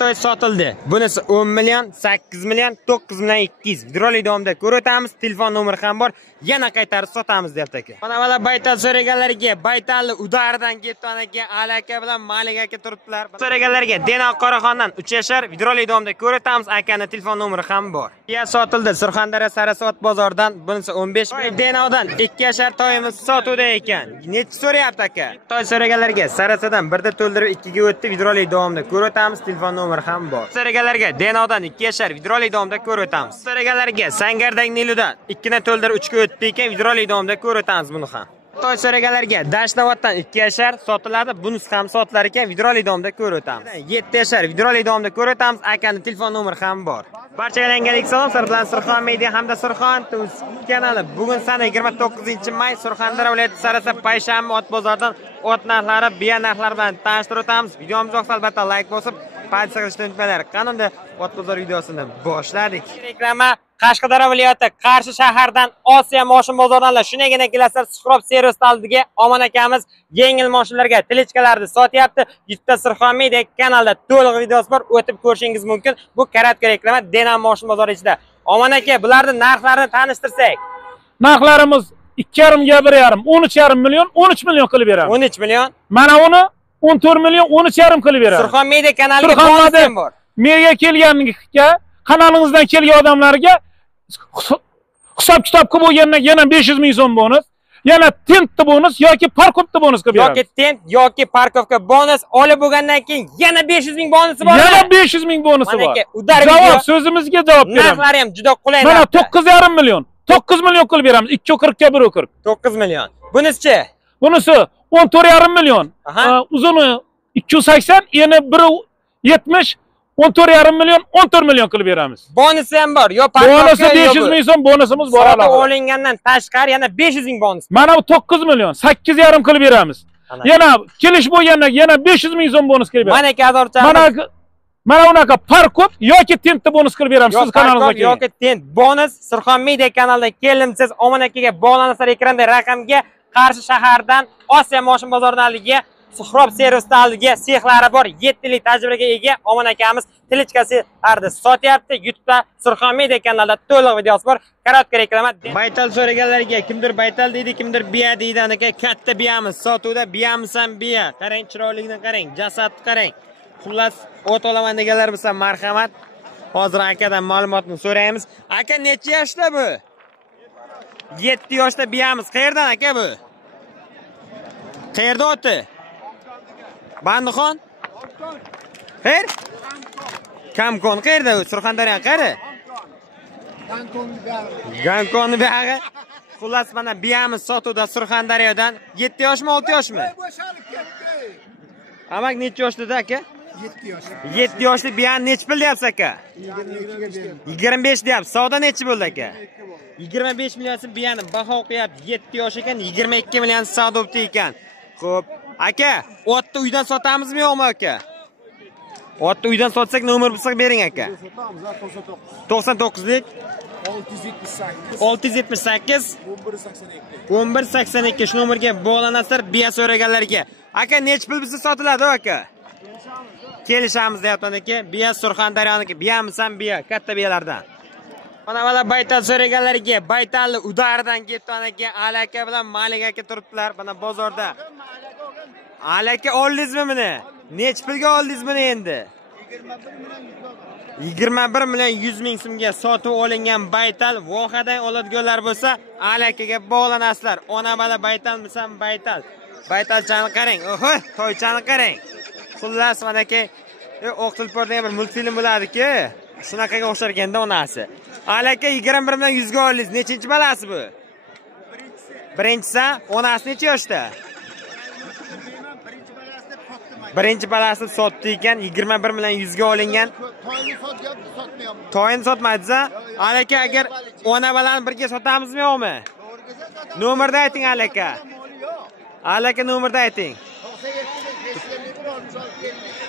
To'y sotildi. Bunisi 10 million, 8 million, 9 million 200. Videorolik davomida ko'rib o'tamiz. Telefon nomeri ham bor. Yana qaytarib sotamiz deb aka. Mana baytal so'raganlarga, baytalni udaridan ketgan aka, Alaka bilan Malik aka turibdilar. So'raganlarga Deno Qoraxondan 3 yashar. Videorolik davomida ko'rib o'tamiz. Akaning telefon nomeri ham bor. Ya sotildi. Surxondaryo Sarasot bozoridan. Bunisi 15 million. Denodan 2 yashar toyimiz sotuvda ekan. Necha so'rayapti aka? Toy so'raganlarga Sarasadan birda to'ldirib 2 ga o'tdi. Videorolik davomida ko'rib o'tamiz. Telefon nomeri ham bor. So'raganlarga Denodan 2 yashar. Videorolik davomida ko'rib o'tamiz. So'raganlarga Sangardagi Niludan 2 ni to'ldirib 3 ga o'tdi ekan. Videorolik davomida ko'rib o'tamiz buni ham. Toy so'raganlarga Dashnoboddan 2 yashar sotiladi. Bunisi ham sotilar ekan. Videorolik davomida ko'rib o'tamiz. 7 yashar. Videorolik davomida ko'rib o'tamiz. Akaning telefon nomeri ham bor. Barchaga yangilik salom. Sizlar Surxon Media hamda Surxon Tuz kanali. Bugun sana 29-may Surxondaryo viloyati Sarasa payshanba ot bozoridan ot narxlari, biya narxlari bilan tanishtirib o'tamiz. Videomiz yoqsa albatta like bosib, payt sig'ishni unutmanglar. Qanunda ot bozor videosini boshladik. Reklama Qashqadaryo viloyati Qarshi shahardan Osiyo moshin bozoridan shunagina kelasizlar. Suhrob servis taldiga Omon akamiz yengil moshinlarga tilichkalarni sotyapti. YouTube'da Surxon Media kanalida to'liq videosi bor, o'tib ko'rishingiz mumkin. Bu karatga reklama Deno moshin bozori ichida. Omon aka, bularning narxlarini tanishtirsak. Narxlarimiz 2,5 ga 1,5, 13,5 million, 13 million qilib beramiz. 13 million. Mana uni 14 million, 13,5 qilib beramiz. Surxon Media kanaliga bonus ham bor. Menga kelganingizga, kanalingizdan kelgan odamlarga hisob-kitob qilib bo'lganda yana 500 ming so'm bonus, yana tentni bonus yoki parkovka bonus qilib beramiz. Yoki tent yoki parkovka bonus olib bo'lgandan keyin yana 500 ming bonusi bor. Yana 500 ming bonusi bor. Javob so'zimizga javob beramiz. Narxlari ham juda qulay. Mana 9,5 million. 9 million qilib beramiz. 240 ga 140. 9 million. Bunisi-chi? Bunisi 14,5 million. Uzuni 280, eni 170, 14,5 million, 14 million qilib beramiz. Bonusi ham bor. Yo parkovka bonusi 500 ming so'm bonusimiz bor. Sotib olingandan tashqari yana 500 ming bonus. Mana bu 9 million, 8,5 qilib beramiz. Yana kelish bo'lganda yana 500 ming so'm bonus qilib beramiz. Mana kadorcha. Mana unaqa parkop yoki tentni bonus qilib beramiz siz kanalingizga. Yoki tent bonus Surxon Media kanalida kelimsiz Omon akaga bog'lanasizlar ekranda raqamga. Qarshi shahardan Osiyo moshin bozoridan aldiga Suhrob servis taldiga sexlari bor. 7 yillik tajribaga ega Omon akamiz tilichkasilarni sotyapti. YouTube'da Surxon Media kanalida to'liq videosi bor. Karatka reklama. Baytal so'raganlarga kimdir baytal deydi, kimdir biya deydi. Aka katta biyamiz sotuvda, biyamiz ham biya. Qarang, chiroyligini qarang, jasadni qarang. Xullas, o't olaman deganlar bo'lsa marhamat. Hozir akadan ma'lumotni so'raymiz. Aka necha yoshda bu? 7 yoshda biyamiz. Qayerdan aka bu? Qayerda o'ti? Bandixon? Qayer? Kamkon qayerda u? Surxondaryo qayeri? Gankonni buyog'i. Xullas mana biyamiz sotuvda Surxondaryodan. 7 yoshmi, 6 yoshmi? Amak necha yoshda aka? 7 yosh. 7 yoshli biyani necha pul deyapsiz aka? 25 deyapsiz. Savdo necha bo'ldi aka? 25 million so'm biyani baho qo'yapti. 7 yosh ekan, 22 million savdo bo'ldi ekan. Xo'p, aka, otni uydan sotamizmi yo'qmi aka? Otni uydan sotsak nomer bo'lsa bering aka. 99lik 678 1182 shu nomerga bog'lanasizlar biya so'raganlarga. Aka necha pul bizga sotiladi aka? Kelishamiz deyapman aka. Biya Surxondaryoniki, biyamiz ham biya, katta biyalardan. Mana baytal so'raganlarga, baytalni udaridan ketgan aka, Alaka bilan Malik aka turibdilar mana bozorda. Alaka oldingizmi buni? Necha pulga oldingiz buni endi? 21 million 100 ming so'mga sotib olingan baytal. Vohadan oladiganlar bo'lsa, Alakaga bog'lanasizlar. Ona bola baytalmisan baytal. Baytalchani qarang. Oho, toychani qarang. Xullas mana aka, Oqtilpor degan bir multfilm bo'ladi-ku. Shunaqaga o'xshar ekanda onasi. Alaka 21 million 100 ga oldingiz. Nechinchi balasi bu? Birinchisi, onasi necha yoshda? Birinchi balasini sotdi ekan, 21 million 100 ga olingan. Toyni sotyapti, sotmayapman. Toyni sotmadingiz-a? Alaka, agar ona balani birga sotamizmi yo'qmi? Nomerni ayting alaka. Alaka nomerni ayting.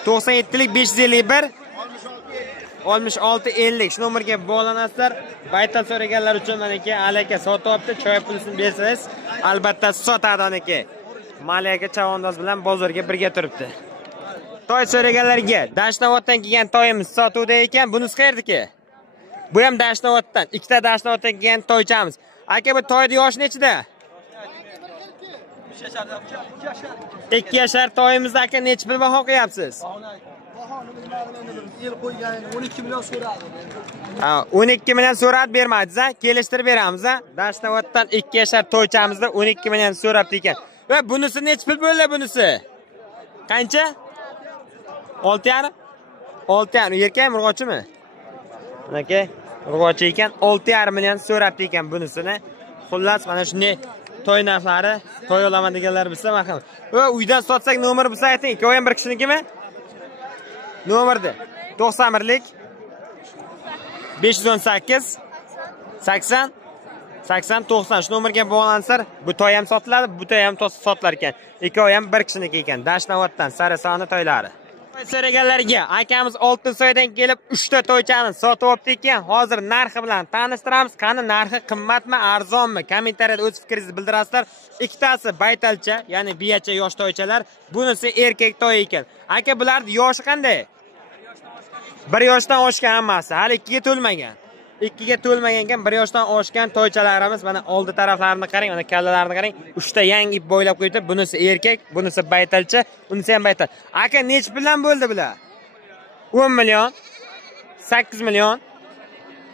97lik 551 6650 shu nomerga bog'lanasizlar. Baytal so'raganlar uchun meniki alaka sotyapti. Choy pulisini bersangiz, albatta sotadi aka. Malika chavandoz bilan bozorga birga turibdi. Toy so'raganlarga Dashnovatdan kelgan toyimiz sotuvda ekan. Bunisi qayerdiki? Bu ham Dashnovatdan. Ikkita Dashnovatdan kelgan toychamiz. Aka, bu toyning yoshi nechida? 2 yashar toyimizda aka necha pul baho qo'yapsiz? El qo'ygan 12 million so'radi. Ha, 12 million so'rab bermadingiz-a? Kelishtirib beramiz a. Dashnovatdan 2 yashar toychamizda 12 million so'rabdi ekan. Va bunisi necha pul bo'ldi bunisi? Qancha? 6,5? 6,5 erkak urg'ochimi? Aka, urg'ochi ekan 6,5 million so'rabdi ekan bunisini. Xullas mana shunday toy narxlari, toy olaman deganlar bilsa marhamat. Va uydan sotsak nomer bilsa ayting. Ikkovi ham bir kishinikimi? Nomerdi 91lik 518 80 80 90 shu nomerga bog'lansa bu toy ham sotiladi, bu toy ham sotilar ekan. Ikkovi ham bir kishiniki ekan. Dashnovatdan Sarasoni toylari. Toy so'raganlarga akamiz Oltinsoydan kelib 3 ta toychani sotib olibdi ekan. Hozir narxi bilan tanishtiramiz. Qani narxi qimmatmi, arzonmi? Kommentariyada o'z fikringizni bildirasizlar. Ikkitasi baytalcha, ya'ni biyacha yosh toychalar, bunisi erkak toy ekan. Aka, bularning yoshi qanday? 1 yoshdan oshgan hammasi, hali 2 ga to'lmagan. 2 ga to'lmagan ekan, 1 yoshdan oshgan toychalarimiz. Mana oldi taraflarini qarang, mana kallalarini qarang. 3 ta yangi ip bo'ylab qo'ydi. Bunisi erkak, bunisi baytalcha, bunisi ham baytal. Aka, nech bilan bo'ldi bular? 10 million, 8 million,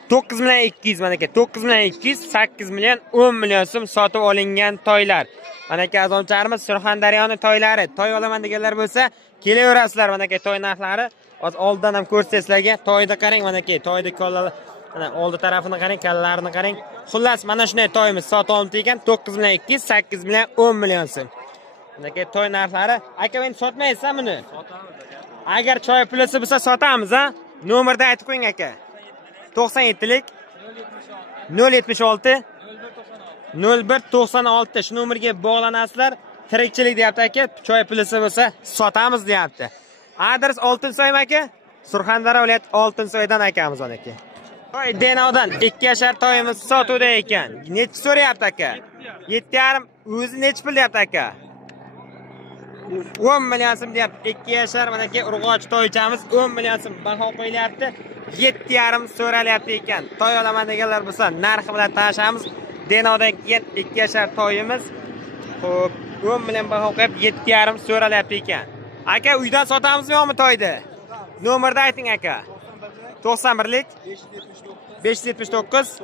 9 million 200 mana aka. 9 million 200, 8 million, 10 million so'm sotib olingan toylar. Mana aka, azomcharimiz Surxondaryoning toylari. Toy olaman deganlar bo'lsa, kelaverasizlar mana aka toy narxlari. Hozir oldidan ham ko'rsatizlarga toyda qarang mana aka, toyda kollalar. Mana oldi tarafini qarang, kallalarini qarang. Xullas mana shunday toyimiz sotib olindi ekan. 9 million 200, 8 million, 10 million so'm. Mana aka toy narxlari. Aka, men sotmaysiz buni? Sotamiz. Agar choy pulisi bo'lsa sotamiz, ha? Nomerni aytib qo'ying aka. 97lik 076 0196 shu nomerga bog'lanasizlar. Tirikchilik deyapti aka. Choy pulisi bo'lsa sotamiz deyapti. Adres Oltinsoy aka. Surxondaryo viloyat Oltinsoydan akamiz on aka. Toy Denovdan 2 yashar toyimiz sotuvda ekan. Necha so'rayapti aka? 7,5. O'zi necha pul deyapti aka? 10 million so'm deyapti. 2 yashar mana aka urg'och toychamiz 10 million so'm baho qo'yilyapti. 7,5 so'ralyapti ekan. Toy olaman deganlar bo'lsa, narxi bilan tanishamiz. Denovdan keyin 2 yashar toyimiz. Xo'p, 10 million baho qo'yib 7,5 so'ralyapti ekan. Aka, uydan sotamizmi yo'qmi toyda? Nomerni ayting aka. 91lik 579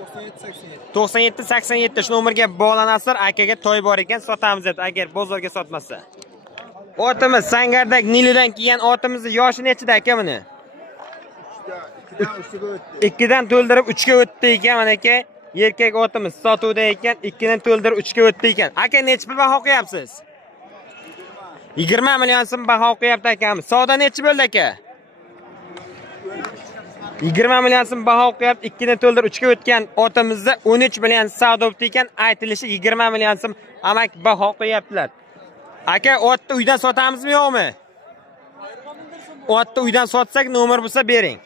97 87 shu nomerga bog'lanasizlar. Akaga toy bor ekan, sotamiz deb, agar bozorga sotmasa. Otimiz Sangardak Niludan kelgan otimizni yoshi nechida aka buni? 2 dan to'ldirib 3 ga o'tdi ekan mana aka. Erkak otimiz sotuvda ekan, 2 dan to'ldirib 3 ga o'tdi ekan. Aka, necha pul baho qo'yapsiz? 20 million so'm baho qo'yapti akamiz. Savdo necha bo'ldi aka? 20 million so'm baho qo'yib 2 dan to'ldirib 3 ga o'tgan otimizda 13 million savdo bo'ldi ekan. Aytilishi 20 million so'm amak baho qo'yaptilar. Aka, otni uydan sotamizmi yo'qmi? Otni uydan sotsak nomer bo'lsa bering.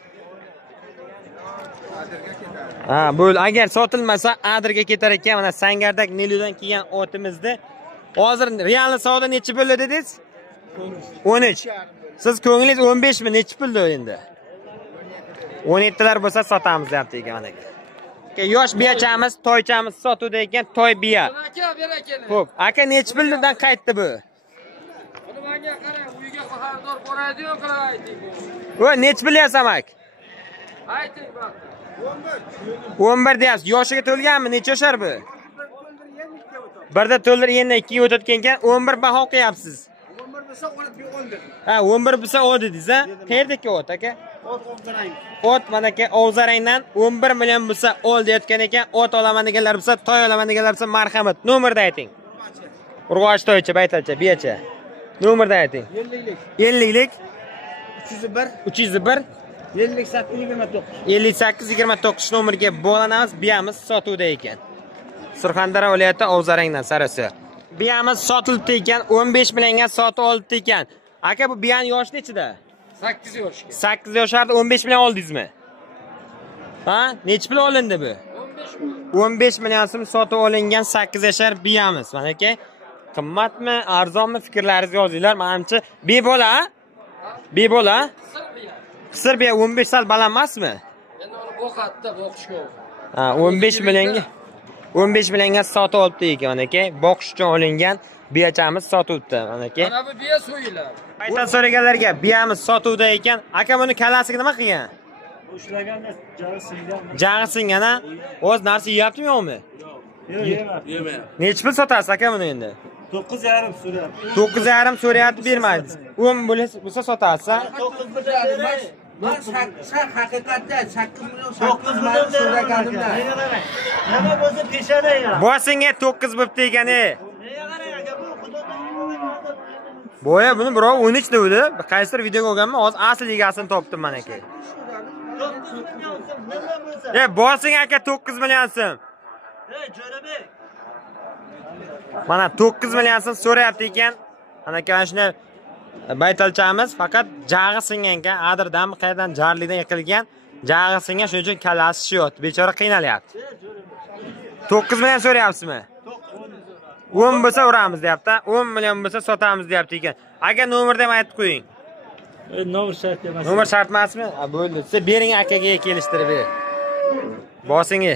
Ha, bo'l. Agar sotilmasa adrga ketar ekan. Mana Sangardak Niludan kelgan otimizni hozir real savdo necha bo'ldi dedingiz? 13. Siz ko'nglingiz 15 mi? Necha puldi endi? 17lar bo'lsa sotamiz deyapti ekan mana aka. Yosh biyachamiz, toychamiz sotuvda ekan, toy biya. Xo'p, aka necha puldan qaytdi bu? Buni menga qarang, uyga xabardor boradi-yu, qarayting. Voy, necha pul yasamak? Ayting bak. 11 deyapsiz. Yoshiga to'lganmi? Necha yoshar bu? Birda to'ldir, endi 2 ga o'tayotgan ekan, 11 baho qo'yapsiz. 11 bo'lsa oldi. Ha, 11 bo'lsa oldi dedingiz, ha? Qayerdaki ot aka? Ot mana aka Ovzarangdan 11 million bo'lsa ol deyotgan ekan. Ot olaman deganlar bo'lsa, toy olaman deganlar bo'lsa marhamat. Nomerni ayting. Urg'och toycha, baytalcha, biyacha. Nomerni ayting. 50lik 301 58 29 nomerga bog'lanamiz. Biyamiz sotuvda ekan. Surxondaryo viloyati Ovzarangdan sarasi. Biyamiz sotilibdi ekan, 15 millionga sotib olibdi ekan. Aka, bu biyan yoshi nechida? 8 yosh. 8 yoshlarda 15 million oldingizmi? Ha? Necha pul olindi bu? 15 million so'm sotib olingan 8 yoshar biyamiz. Mana aka, qimmatmi, arzonmi fikrlaringizni yozinglar. Menimcha bebola, Bebol ha? Sirbiya. Qisir biya 15 sal baland emasmi? Endi uni boqatda boqishga. Ha, 15 millionga 15 millionga sotib olibdi ekan aka. Boqish uchun olingan biyachamiz sotuvdi aka. Mana bu biya so'yiladi. Aytan so'raganlarga biyamiz sotuvda ekan. Aka buni kalasiga nima qilgan? Ushlaganda jag'i singan. Jag'i singana, o'z narsa yeyaptimi yo'qmi? Yo'q, yemayapti. Necha pul sotasiz aka buni endi? 9,5 so'rayapti. 9,5 so'rayapti, bermaydi. 10 bo'lsa sotasiz. 9 million emas. Sen haqiqatda 8 million 9 million so'raganimda. Nima bo'lsa peshana ya. Bosinga 9 bo'pti ekan-e. Nega qarang aka, bu xudodan Boya buni birov 13 devdi. Qaysidir videoga olganman, hozir asl egasini topdim men aka. 9 million so'm nima bo'lsa. Bosing aka 9 million so'm. Jo'rabek. Mana 9 million so'm so'rayapti ekan. Mana aka shuni baytalchamiz faqat jag'i singan ekan, adirdan qayerdan jarlikdan yiqilgan. Jag'i singan, shuning uchun kallasi shyot. Bechora qiynalyapti. 9 million so'rayapsizmi? 10 bo'lsa uramiz deyapti. 10 million bo'lsa sotamiz deyapti ekan. Aka nomerni ham aytib qo'ying. Nomer shart emas. Nomer shart emasmi? Bo'ldi. Siz bering akaga kelishtirib ber. Bosingi.